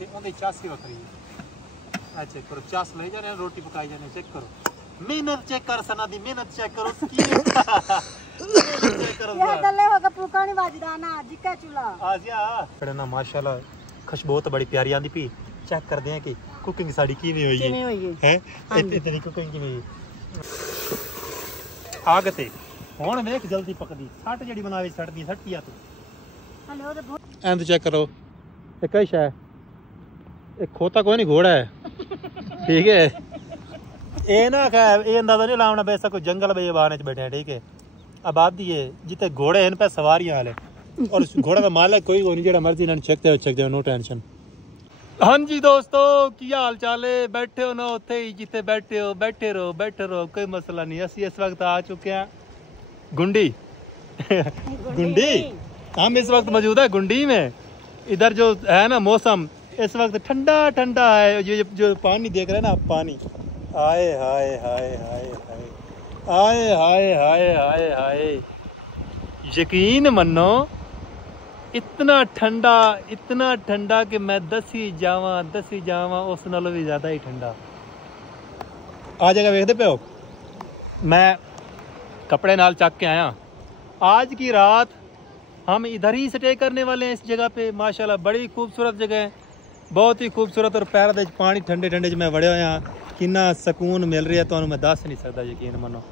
ते उन्हें चास की वखरी है। चेक करो चास ले जाने रोटी पकाई जाने चेक करो मेहनत चेक कर सना दी मेहनत चेक करो चेक करो यार दल्ले होगा पुकानी बाजदा ना जिका चूल्हा आजिया बड़ा ना माशाल्लाह खुशबू तो बड़ी प्यारी आंदी पी चेक कर दे कि कुकिंग साड़ी किवें होई है इतनी कुकिंग किवें आग ते हुण वेख जल्दी पकदी सट जड़ी बनावे सटदी सटिया तू हेलो तो एंड चेक करो ये कई शे एक खोता कोई नहीं घोड़ा है ठीक है ये ना ये अंदाजा नहीं लावना वैसा कोई जंगल में बाहर बैठे हैं ठीक है आबादी है जिते घोड़े हैं पे सवारियां वाले और घोड़े का मालिक कोई नहीं जेड़ा मर्जी इन्हें चेकते हो नो टेंशन। हाँ जी दोस्तों की हाल चाल है बैठे हो ना उत्थे ही जिते बैठे हो बैठे रहो कोई मसला नहीं। असी इस वक्त आ चुके हैं गुंडी गुंडी हम इस वक्त मौजूद है गुंडी में। इधर जो है ना मौसम इस वक्त ठंडा ठंडा है जो पानी देख रहे हैं ना आप पानी आए हाय हाय हाय हाय आए हाय हाय हाय हाय यकीन मनो इतना ठंडा कि मैं दसी जावा उस नालों भी ज्यादा ही ठंडा आ जाएगा। वेखते पे हो मैं कपड़े नाल चक के आया। आज की रात हम इधर ही स्टे करने वाले हैं इस जगह पे। माशाल्लाह बड़ी खूबसूरत जगह है बहुत ही खूबसूरत और पैर दे पानी ठंडे ठंडे मैं वड़े होया किन्ना सुकून मिल रहा है तो मैं दस नहीं सकता यकीन मनो।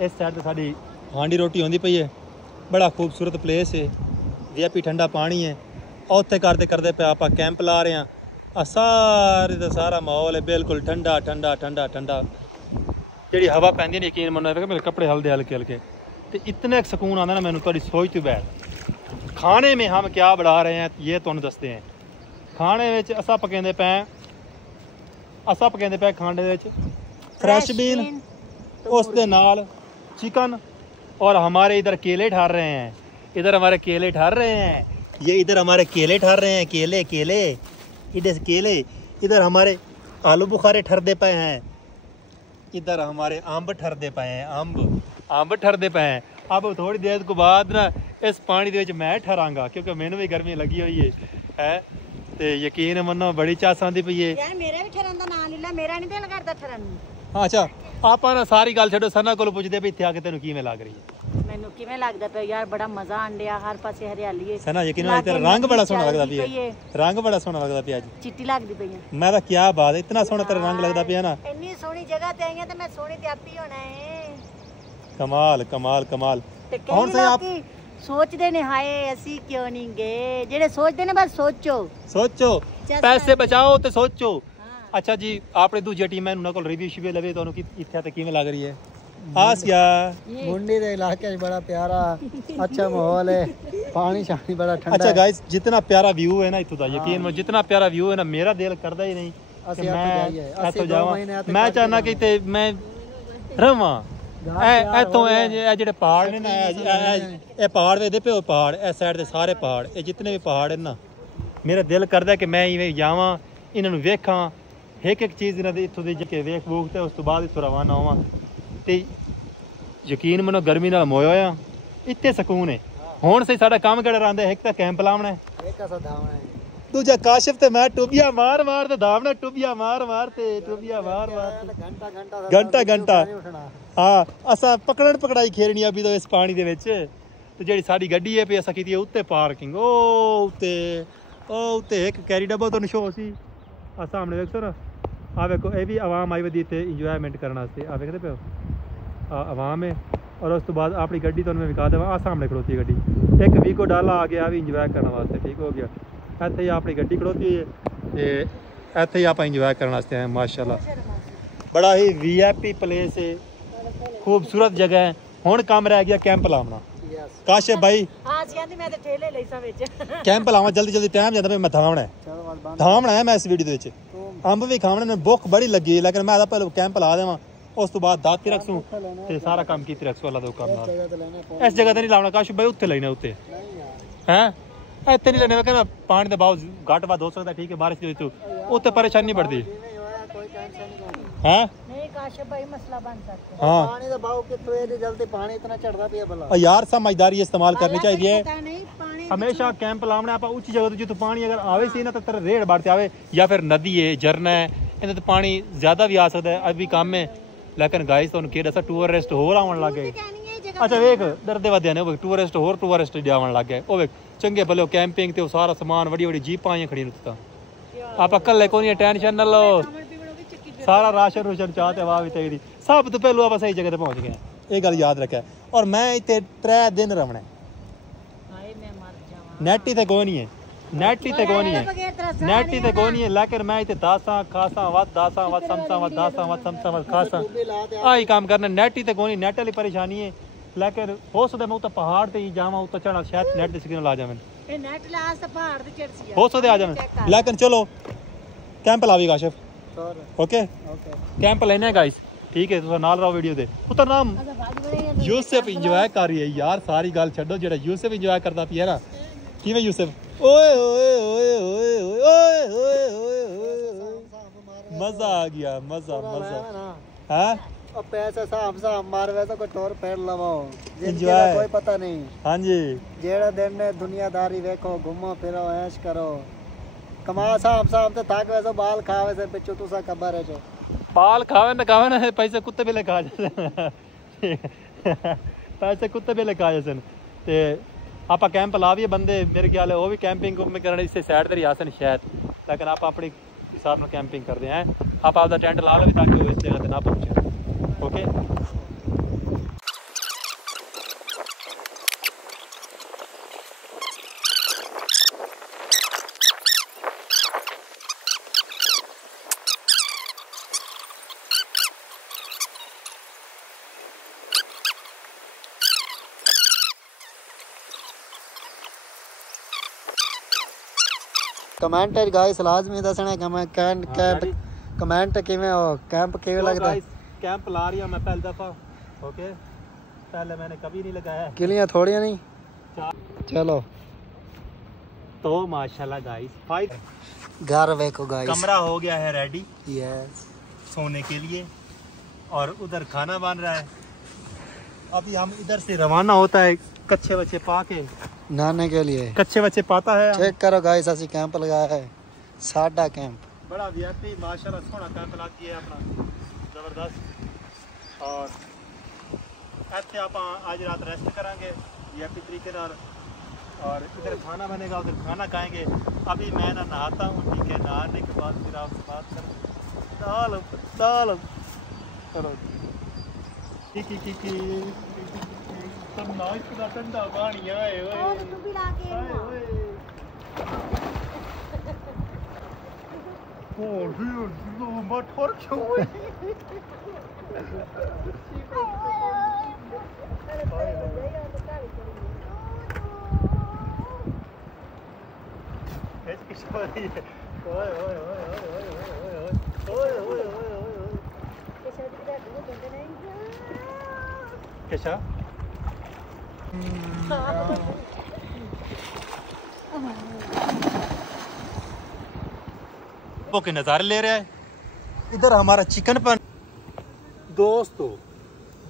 इस साइड साड़ी हांडी रोटी होंदी पई है बड़ा खूबसूरत प्लेस है वीआईपी ठंडा पानी है उत्थे करते पे आप कैंप ला रहे हैं सारे का सारा माहौल है बिल्कुल ठंडा ठंडा ठंडा ठंडा जी हवा पैंदी नहीं यकीन मनो मेरे कपड़े हल्दे हल्के हल्के तो इतना एक सुकून आता ना मैंने थोड़ी सोच तो बैठ। खाने में हम क्या बढ़ा रहे हैं ये तुहानू दसते हैं। खाने में असा पकाते पे खाने में फ्रैश बीन उस दे नाल चिकन और हमारे इधर केले ठहर रहे हैं ये इधर हमारे केले ठहर रहे हैं केले इधर हमारे आलू बुखारे ठरदे पे हैं इधर हमारे अम्ब ठरदे पे हैं अम्ब ठरदे पे हैं। अब थोड़ी देर को बाद ना इस पानी दे मैं ठहरांगा क्योंकि मैंने भी गर्मी लगी हुई है ते यकीन मनो बड़ी चास आंदी पई है यार मेरा भी ठहरन दा नाम लीला मेरा नहीं दिल करदा ठहरन। अच्छा आप ना सारी गल छड्डो सना कोल पुछदे भी इत्थे आके तेनू किवें लग रही है। मैनू किवें लगदा पे यार बड़ा मजा आंडिया हर पासे हरियाली है सना यकीन तेरा रंग बड़ा सोहना लगदा पिया रंग बड़ा सोहना लगदा पिया आज चिट्टी लगदी पई है मैं तो क्या बात इतना सोहना तेरा रंग लगदा पिया ना इतनी सोहनी जगह ते आई ते मैं सोहनी ते आपी होना है। कमाल कमाल कमाल कौन से आप सोचते ने हाय असी क्यों नहीं गए जेडे सोचते ने बस सोचो पैसे बचाओ ते सोचो। अच्छा जी आपने दूजी टीम है उन्हां कोल रिव्यू शिव्यू लवे तुहानू कि इत्थे ते किवें लग रही है। आसिया मुंडी दे इलाके बड़ा प्यारा अच्छा माहौल है पानी शानी बड़ा ठंडा। अच्छा गाइस जितना प्यारा व्यू है ना इत्थों दा यकीन में जितना प्यारा व्यू है ना मेरा दिल करदा ही नहीं कि मैं इत्थों जावां। मैं चाहना कि इत्थे मैं रवां इत्थों ए जेडे पहाड़ ने ना ए पहाड़ वेखदे पे पहाड़ इस साइड दे सारे पहाड़ ए जितने भी पहाड़ है ना मेरा दिल करदा कि मैं इवें जावां इन्हां नूं वेखां एक चीज़ इन्हां दे इत्थों दी जे वेख वूख ते उस तो बाद इत्थों रवाना होवां ते यकीन मनो गर्मी नाल मोया होया इत्थे सुकून है। हुण सही साडा काम केड़ा रहिंदा एक तां कैंप लावना है एक असा धावना है दूजा काशिफ ते मैं टुबिया मार ते धावना टुबिया मार ते टुबिया मार घंटा हाँ असा पकड़न पकड़ाई खेलनी अभी तो इस पानी दे विच ते जेहड़ी साडी गड्डी है पे असा कीती उत्ते पार्किंग ओ उत्ते एक कैरी डब्बा तुहानू शो सी आ सामने वेखो ना आ वेखो ये भी आवाम आई वधी इत्थे इंजॉयमेंट करने वास्ते आ वेखदे पे आवाम है और उस तो बाद अपनी गड्डी तुहानू मैं विखा देवां आ सामने खड़ोती है गड्डी एक वीको डाला आ गया भी इंजॉय करने वास्ते ठीक हो गया इत्थे ही अपनी गड्डी खड़ोती हुई है ते इत्थे ही आप इंजॉय करने वास्ते हैं माशाल्लाह बड़ा ही वीआईपी प्लेस है खूबसूरत जगह है। हुण काम रह गया कैंप लावना काशिफ भाई मैं ते ठेले लई सा विच कैंप लावा जल्दी टाइम जांदा मैं धावना है मैं इस वीडियो दे विच अंब भी खावणे ने भुख बड़ी लगी लेकिन मैं पहले कैंप ला देवां उस तो बाद दाती रखसूं ते सारा काम कीते रखसूं अल्लाह दे हुक्म नाल। इस जगह ते नहीं लावना काशिफ भाई उत्थे लेना उत्ते हैं इत्थे नहीं लेने कहना पानी दा बहाव घट वध हो सकदा ठीक है बारिश दी उत्ते परेशानी नहीं बढ़दी हैं काशिफ भाई मसला बन सकता है। हाँ पानी ਦਾ ਬਾਉ ਕਿੱਥੋਂ ਇਹਦੀ ਜਲਦੀ ਪਾਣੀ ਇਤਨਾ ਚੜਦਾ ਪਿਆ ਭਲਾ और यार समझदारी इस्तेमाल करनी चाहिए पता नहीं पानी हमेशा कैंप लावना आप ऊंची जगह तो जितो पानी अगर आवे सी ना तो तेरा रेड़ बढ़ते आवे या फिर नदी है झरना है इन्हें तो पानी ज्यादा भी आ सकता है अभी काम में लेकिन गाइस तो उनके दसा टूरिस्ट होर आवन लग गए अच्छा वेख डरदे वदे ने टूरिस्ट होर टूरिस्ट आवन लग गए ओ वेख चंगे भले कैंपिंग ते सारा सामान बड़ी बड़ी जीपां आईयां खड़ी नुता आप कल्ले कोनी टेंशन न लो सारा राशन रूशन चाहते वाह भी तेरी सब तो पहलू आप सही जगह ते पहुंच गए ये गल याद रखे और मैं इतने 3 दिन रवना नेट ही ते कोई नहीं है नेट ही ते कोई नहीं है नेट ही ते कोई नहीं है लेकिन मैं इतने दासा खासा वत समसा वत दासा वत समसा वत खासा आई काम करना नेट ही ते कोई नहीं नेट वाली परेशानी है लेकिन हो सकता मैं उत पहाड़ ते ही जावा उत चढ़ा शायद नेट दी सिग्नल आ जावे ए नेट ला से पहाड़ ते चढ़ सी हो सकता आ जावे लेकिन चलो कैंप लावी काशिफ ओके कैंप लेने गाइस ठीक है तुसा नाल रहो वीडियो दे पुत्र नाम यूसुफ एंजॉय कर रही है यार सारी गल छड्डो जेड़ा यूसुफ एंजॉय करदा पिया ना किवें यूसुफ ओए ओए ओए ओए ओए ओए ओए मजा आ गया मजा मजा हां अब पैसा साहब साहब मार वैसा कोई टोर पैर लवाओ Enjoy. कोई पता नहीं हां जी जेड़ा दिन ने दुनियादारी देखो घूमो फिरो ऐश करो कमा साहब साहब ते थक वैसा बाल खावे से पिछू तुसा कबर है जो बाल खावे ना पैसे कुत्ते बेले खा जाते पैसे कुत्ते बेले खा जाते ते आपा कैंप लाविए बंदे मेरे ख्याल है वो भी कैंपिंग में करने इससे साइड ते आसन शायद लेकिन आप अपनी हिसाब में कैंपिंग करते हैं आप आपका टेंट ला लो ताकि वो इस जगह पे ना पहुंचे ओके कमेंट है गाइस लाजमी दसना कि मैं कैंप कमेंट किवें हो कैंप किवें लगदा है कैंप ला रही हूं मैं पहली दफा ओके पहले मैंने कभी नहीं लगाया किलियां थोड़ियां नहीं चलो तो माशाल्लाह गाइस 5 घर देखो गाइस कमरा हो गया है रेडी यस सोने के लिए और उधर खाना बन रहा है अभी हम इधर से रवाना होता है कच्चे बच्चे पाके नहाने के लिए कच्चे बच्चे पाता है चेक करो गाइस असि कैंप लगाया है साडा कैंप बड़ा वीआईपी माशाल्लाह सोना कैंप लग गया अपना जबरदस्त और ऐसे आप आज रात रेस्ट करांगे वीआईपी तरीके नाल और इधर खाना बनेगा उधर खाना खाएंगे अभी मैं ना नहाता हूँ ठीक है नहाने के बाद फिर आपसे बात करूँ चलो चलो सब नाच का ठंडा पानी आए और तू भी ला के और फिर मत और क्यों कैसा वो के नज़ारे ले रहा है इधर हमारा चिकन पन दोस्तों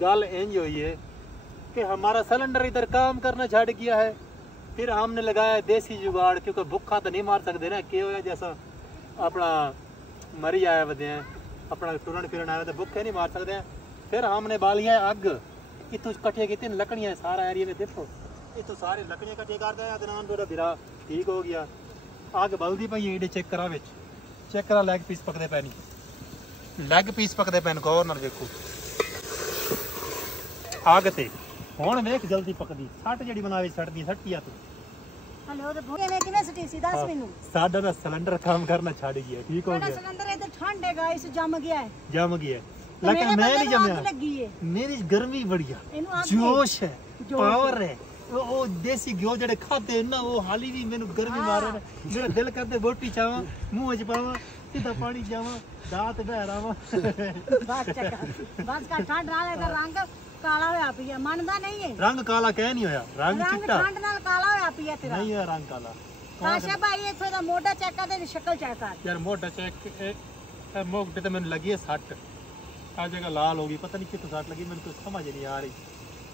गल इंज हुई है कि हमारा सिलेंडर इधर काम करना छड़ गया है फिर हमने लगाया देसी जुगाड़ क्योंकि भूखा तो नहीं मार सकते ना क्या होया जैसा अपना मरी आया बदे हैं अपना टुरन फिरन आया तो भूखे नहीं मार सकते हैं फिर हमने बालियां अग इतों कट्ठे की लकड़ियां सारा एरिया में देखो इतों सारी लकड़ियां कट्ठे करते हैं अदनान थोड़ा बिरा ठीक हो गया अग बलदी पई है चेक करा विच चेक करा लैग पीस पकदे पैनी लैग पीस पकदे पैन कॉर्नर देखो आग ते हुण वेख जल्दी पकदी सट जड़ी बनावे सटदी सटिया तू हेलो तो भूखे ने किने सटी सी 10 मिनट साडा ना सिलेंडर काम करना छड़ गया ठीक हो गया सिलेंडर इधर ठंड है गाइस जम गया है जम गया लेकिन मैं नहीं जमया लगी है मेरी गर्मी बढ़िया जोश है पावर है वो देसी घ्यो जड़े खाते ना वो हाली भी मेनू गर्मी मारे मेरा दिल करते बोटी चावा मुंह च पावा सीधा पानी जावा दांत बहरावा बस का ठंड नाले दा रंग काला होया पिया मनदा नहीं है रंग काला कह नहीं होया रंग चिट्टा ठंड नाल काला होया पिया तेरा नहीं है रंग काला काशा भाई इथों दा मोटा चेक कर ते शक्ल चेक कर यार मोटा चेक मोटे ते मैनू लगी है 60 आ जगह लाल होगी, पता नहीं कितनी साट लगी, मेरे को समझ नहीं आ रही।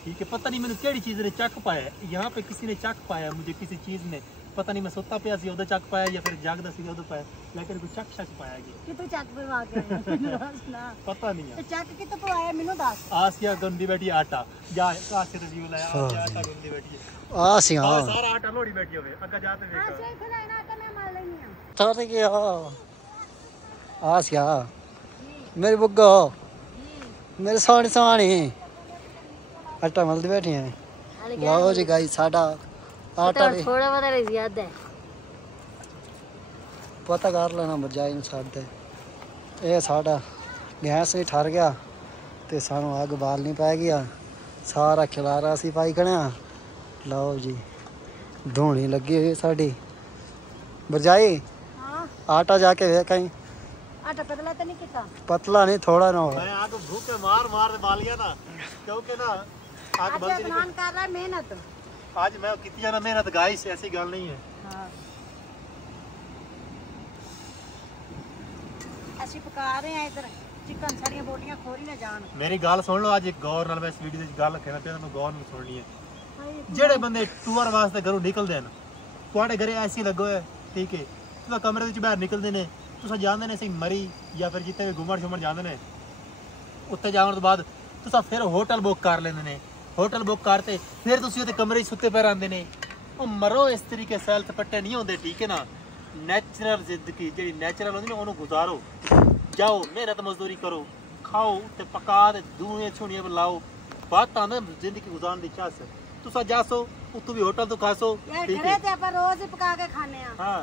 ठीक है, पता नहीं मैंने केड़ी चीज़ ने चक पाया, यहाँ पे किसी ने चक पाया मुझे, किसी चीज़ ने, पता नहीं मैं सुता पिया सी उधर चक पाया या फिर जागदा सी उधर पाया, लेकिन कोई चक शक पाया गया। कितों चक पवा के पता नहीं है चक कितों पवाया मैनू दस। आसिया गुंदी बैठी आटा, जा आसिया ते व्यू लाया, आसिया आटा गुंदी बैठी है, आसिया सारा आटा लोड़ी बैठी होवे, अग्गा जाते देखा आसिया खना ना आटा मैं मार लेनी है। तर गया आसिया मेरी बुग्गो मेरे सोनी सोनी आटा मलदी बैठी है। लो जी गाइस साडा आटा भी थोड़ा बहुत ज्यादा है, पता कर लेना बजाई नु साडे ਇਹ ਸਾਡਾ ਗੈਸ ਵੀ ਠਰ ਗਿਆ ਤੇ ਸਾਨੂੰ ਅੱਗ ਬਾਲਣੀ ਪੈ ਗਿਆ, ਸਾਰਾ ਖਿਲਾਰਾ ਸੀ ਪਾਈ ਖੜਿਆ। ਲਓ ਜੀ ਧੂਣੀ ਲੱਗੀ ਹੋਈ ਸਾਡੀ ਬਰਜਾਈ। हां ਆਟਾ ਜਾ ਕੇ ਵੇਖ ਕਹੀਂ आटा पतला तो नहीं किता, पतला नहीं थोड़ा ना हो। मैं आग भूखे मार मार दे बालिया ना, क्योंकि ना आग आज बंद नहीं अदनान कर रहा है मेहनत। आज मैं कितनी जाना मेहनत गाइस, ऐसी गल नहीं है। हां ਅਸੀਂ ਪਕਾ ਰਹੇ ਆ ਇਧਰ चिकन, सारियां बोटियां खोरी ना जान। मेरी गल सुन लो, आज एक गौर नाल मैं इस वीडियो दी गल कहना चाहता, मैं गौर नाल सुननी है। जेड़े बंदे टूर वास्ते घरों निकलदे न, तुहाडे घरे ऐसी लगो है, ठीक है, तुसा कमरे विच बाहर निकलदे ने, तुसा जांदे ने सी मरी या फिर जिथे भी घुमण शुमण जांदे ने, उत्ते जाण तो बाद तुसा फिर होटल बुक कर लेंदे ने, होटल बुक करते फिर तुसी ओदे कमरे च सुत्ते पे रहिंदे ने। ओ मरो इस तरीके सैल तपट्टे नहीं होंदे, ठीक है ना। नेचुरल जिंदगी जेड़ी नेचुरल होंदी ना ओनू गुजारो, जाओ मेहनत मजदूरी करो, खाओ ते पका ते दूनिया छुनियां लाओ, बात आंदा जिंदगी गुजारन दी चास। तुसा जासो उतों भी होटल तो खासो, यार ठीक घरे है। ते ਆਪਾਂ रोज ही पका के खाने आ, हां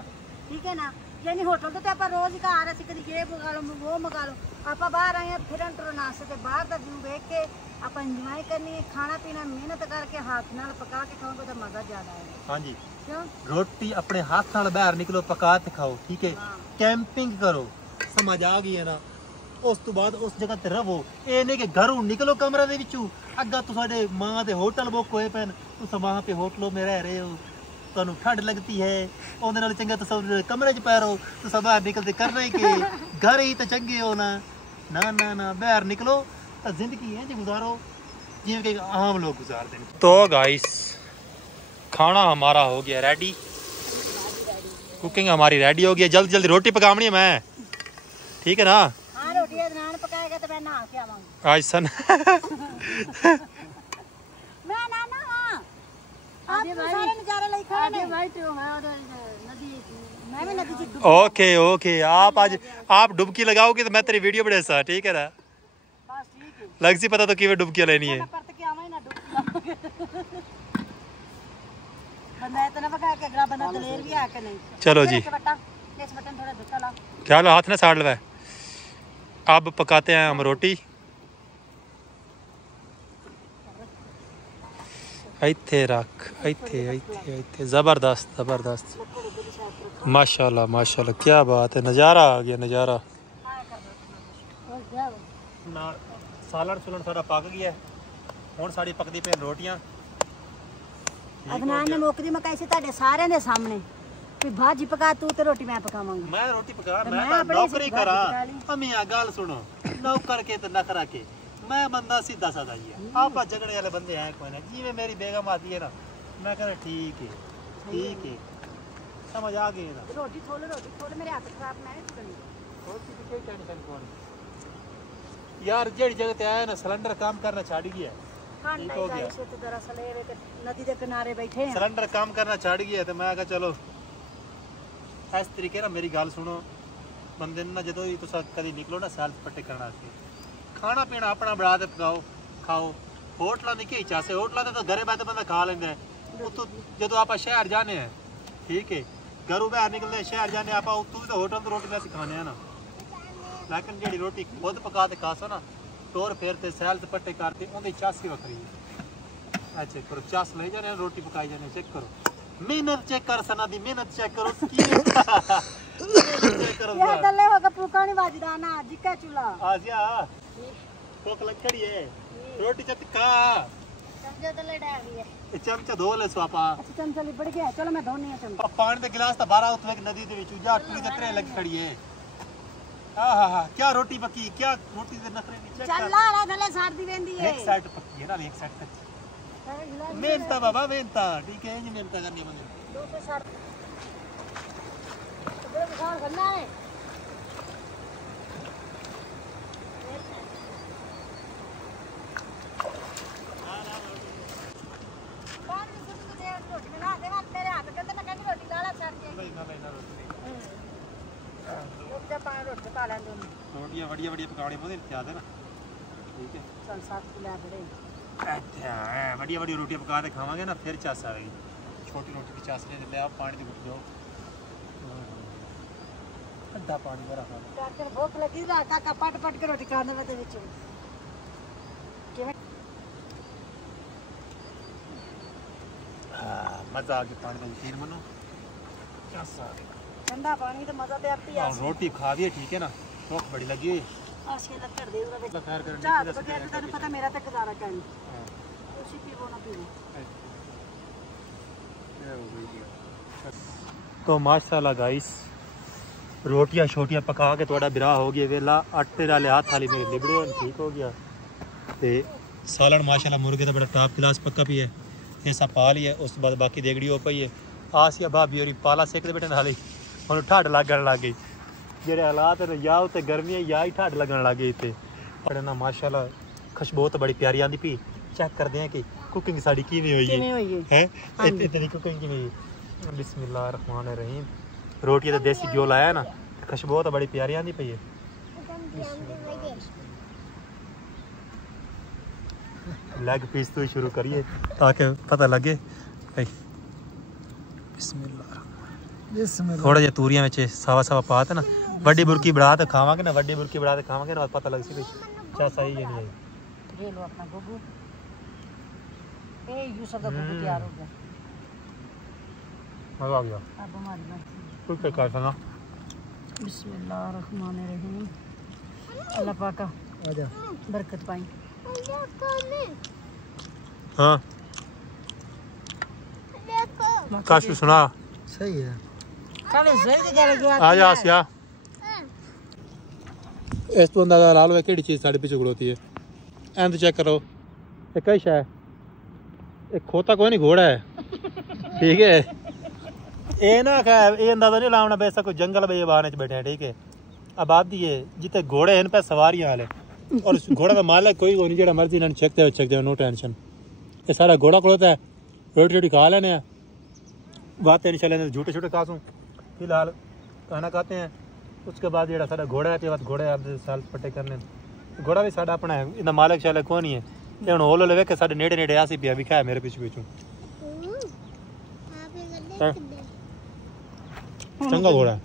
ठीक है ना। यानी होटल तो ਆਪਾਂ रोज ही ਘਰ ਅਸੀਂ ਕਦੀ ਇਹ ਮੰਗਾ ਲਓ ਉਹ ਮੰਗਾ ਲਓ, ਆਪਾਂ ਬਾਹਰ ਆਏ ਆ ਫਿਰਨ ਤੁਰਨ ਵਾਸਤੇ ਤੇ ਬਾਹਰ ਦਾ ਵਿਊ ਵੇਖ ਕੇ ਆਪਾਂ ਇੰਜੋਏ ਕਰਨੀ ਹੈ, ਖਾਣਾ ਪੀਣਾ ਮਿਹਨਤ ਕਰਕੇ ਹੱਥ ਨਾਲ ਪਕਾ ਕੇ ਖਾਓਗੇ ਤਾਂ ਮਜ਼ਾ ਜ਼ਿਆਦਾ ਆਏਗਾ। हाँ जी, क्यों? रोटी अपने हाथ नाल बाहर निकलो, पका ते खाओ, ठीक है। हाँ। कैंपिंग करो, समझ आ गई है ना। उस तो बाद उस जगह ते रहो, ये नहीं कि घरों निकलो कमरे दे विचों, अग्गा तुसाडे मां दे होटल बुक होए पैन, तुस वहां पे होटलों में रह रहे हो, तुहानू ठंड लगती है, ओदे नाल चंगा तुस कमरे च पै रहो, तुस बाहर निकलते करना ही के घर ही तो चंगे हो ना। ना ना ना, बाहर निकलो तो जिंदगी है जी गुजारो जिवें कि आम लोग गुजारते हैं। तो गाइस खाना हमारा हो गया रेडी, कुकिंग हमारी रेडी हो गई, जल्दी जल्दी रोटी पकावनी है मैं, ठीक है ना। हाँ रोटी अदनान पकाएगा तो मैं नहा के आवांगी। आज सन मैं ना ना आप तो सारे नजारे लई खड़े ने भाई, तो मैं उधर नदी, मैं भी नदी से डूब। ओके ओके, आप आज आप डुबकी लगाओगे तो मैं तेरी वीडियो बना सा, ठीक है ना। बस ठीक है, लग सी पता तो किवें डुबकी लेनी है। मैं परत के आवां ही ना डूब। मैं तो ना पका के अगला बना दलेर भी आके नहीं। चलो जी, इस बटन थोड़ा धक्का ला। क्या लो हाथ ना साड़ लवा। अब पकाते हैं हम रोटी। इत्थे रख, इत्थे इत्थे इत्थे, जबरदस्त जबरदस्त, माशाल्लाह माशाल्लाह, क्या बात है, नज़ारा आ गया नज़ारा। ना सालन सुलन सारा पक गया, हुण साडी पकदी पे रोटियां। अदनान ने मुकदी मकाई से ਤੁਹਾਡੇ ਸਾਰਿਆਂ ਦੇ ਸਾਹਮਣੇ ਵੀ भाजी पका तू ते रोटी मैं पकावांगा। मैं रोटी पका, तो मैं मैं तो अपनी नौकरी से करा। भाजी पका ली। अम्मी आ गल सुनो, नौकर के ते नखरा के, मैं बंदा सीधा साधा ही है। आप झगड़े वाले बंदे हैं कोई ना, जिवें मेरी बेगम आती है ना, मैं कहना ठीक है समझ आ गई ना। रोटी थोड़े मेरे हाथ खराब मैं नहीं करनी। रोटी की कोई टेंशन कौन यार, जेड़ी जगह ते आया ना सिलेंडर काम करना छाड़ गया है। खान ठीक नहीं हो गया। गाइस तो दरअसल ये ते नदी के किनारे बैठे हैं। सिलेंडर काम करना छाड़ गया तो मैं कहा चलो इस तरीके ना, मेरी गल सुनो, बंदे ना जो भी तुस कभी निकलो ना सैल पट्टे करना, खाना पीना अपना बना के पकाओ खाओ। होटलों की क्या इच्छा से, होटलों तो घरे बैठे बंदा खा लेंदा है। उतो जो आप शहर जाने हैं, ठीक है, घरों बाहर निकलते शहर जाने आप, उतो भी तो होटल तो रोटी वैसे खाने हैं ना, लेकिन जी रोटी खुद पका के खासो ना, टोर फेरते सैल पट्टे करते, उनकी चास ही वक्री है। चेक करो, चास ले जाने, रोटी पकाई जाने, चेक करो, मेहनत चेक कर सना दी, मेहनत चेक करो चेक करो ये दल्ले होगा पुकानी बाजदा ना जिका चूल्हा आ जा भूख लग खड़ी है, रोटी चटका चमचा दल्ले डाल दिए। ये चमचा धो ले स्वापा। अच्छा चमचा लिबड़ गया, चलो मैं धोनी है चमचा। पानी का गिलास तो बारह उतले नदी दे विच जा टूरी ते त्रे लग खड़ी है। आहा क्या रोटी पकी, क्या रोटी दे नखरे नहीं। चेक चल ला थले साड़ दी वेंदी है। एक साइड पकी है ना, एक साइड कच्ची। मेहनत बाबा मेहनत, ठीक है जी, मेहनत करनी है मुझे। 260 तो बुखार करना है। रोटियां बढ़िया बढ़िया पकाने बहुत याद है ना, ठीक है। चल साथ खिला बड़े। अच्छा बढ़िया बढ़िया रोटियां पका के खावांगे ना, फिर चास आएगी। छोटी रोटी की चास ले ले, आप पानी दी घुट जाओ, अद्धा पानी भरा खा। काकर भूख लगी ना, काका पट पट के रोटी खाने में तो विच मजा आ गया, पानी का यकीन मनो, चास आ गई। ठंडा पानी तो मजा ते आती है। रोटी खा भी है, ठीक है ना, भूख बड़ी लगी है। आशे लकड़ दे उरा दे खैर करने चाह तो बगैर तो तेन पता मेरा तक गुजारा करनी। उसी पीवो ना पीवो। तो माशाल्लाह गाइस, रोटियां छोटियां पका के थोड़ा बिरा हो गया वेला, आटे वाले हाथ थाली मेरे लिबड़े होन ठीक हो गया। ते सालन माशाल्लाह मुर्गे तो बड़ा टॉप क्लास पक्का भी है, ऐसा पा लिया। उस बाद बाकी देगड़ी हो पई है। आसिया भाभी और पाला सेकते बैठे नाली ਹੁਣ ਠੱਡ ਲੱਗਣ ਲੱਗ ਗਈ। ਜਿਹੜੇ ਹਾਲਾਤ ਨੇ ਜਾਂ ਉੱਤੇ ਗਰਮੀਆਂ ਜਾਂ ਹੀ ਠੱਡ ਲੱਗਣ ਲੱਗ ਗਈ ਇੱਥੇ। ਪਰ ਨਾ ਮਾਸ਼ਾਅੱਲਾ ਖੁਸ਼ਬੂ ਤਾਂ ਬੜੀ ਪਿਆਰੀ ਆਂਦੀ ਪਈ। ਚੈੱਕ ਕਰਦੇ ਆ ਕਿ ਕੁਕਿੰਗ ਸਾਡੀ ਕਿਵੇਂ ਹੋਈ ਹੈ ਇੱਥੇ ਦੀ ਕੁਕਿੰਗ ਕਿਵੇਂ ਹੋਈ। ਬਿਸਮਿल्लाह रहमान रहीम। रोटी तो देसी घ्यो लाया ना, खुशबू तो बड़ी प्यारी आंदी पई है। लेग पीस तो ही शुरू करिए ताकि पता लगे। बिस्मिल्लाह थोड़ा जिहा तूरियां में सावा सावा पाते ना, वड्डी बुरकी बढ़ा तो खावांगे ना, वड्डी बुरकी बढ़ा तो खावांगे ना, पता लग सी क्या सही है नहीं है। ये लो अपना गोगू, ए यूसुफ का गोगू तैयार हो गया। मजा आ गया। अब हमारी ना कुछ पे कर सना। बिस्मिल्लाह रहमान रहीम। अल्लाह पाक आजा बरकत पाई। हाँ काश सुना सही है। चले सही जगह जो आ जा आसिया। इस तो अंदाजा ला लो केड़ी चीज साढ़े पीछे खड़ोती है। एंड चेक करो, ये कई है, एक खोता कोई नहीं घोड़ा है, ठीक है। ये ना खैर ये अंदाजा नहीं लाना वैसा कोई जंगल बेबान बैठे हैं, ठीक है। आबादी है जितने घोड़े हैं पे सवारियां वाले, और उस घोड़ा का मालिक कोई नहीं, जो मर्जी इन्होंने चेकते हो, नो टेंशन। ये सारा घोड़ा खड़ोता है, रोटी रोटी खा लेने बात नहीं चले, झूठे छूटे खासूँ फिलहाल खाना खाते हैं। उसके बाद जो सारा घोड़ा है, घोड़े आप साल पट्टे करने, घोड़ा भी साढ़ा अपना है, इन्हें मालिक शाले कौन ही है। ये हूँ होलो ले के साढ़े नेड़े नेड़े आसी पिया भी खाया मेरे पिछू पिछू। चंगा घोड़ा है।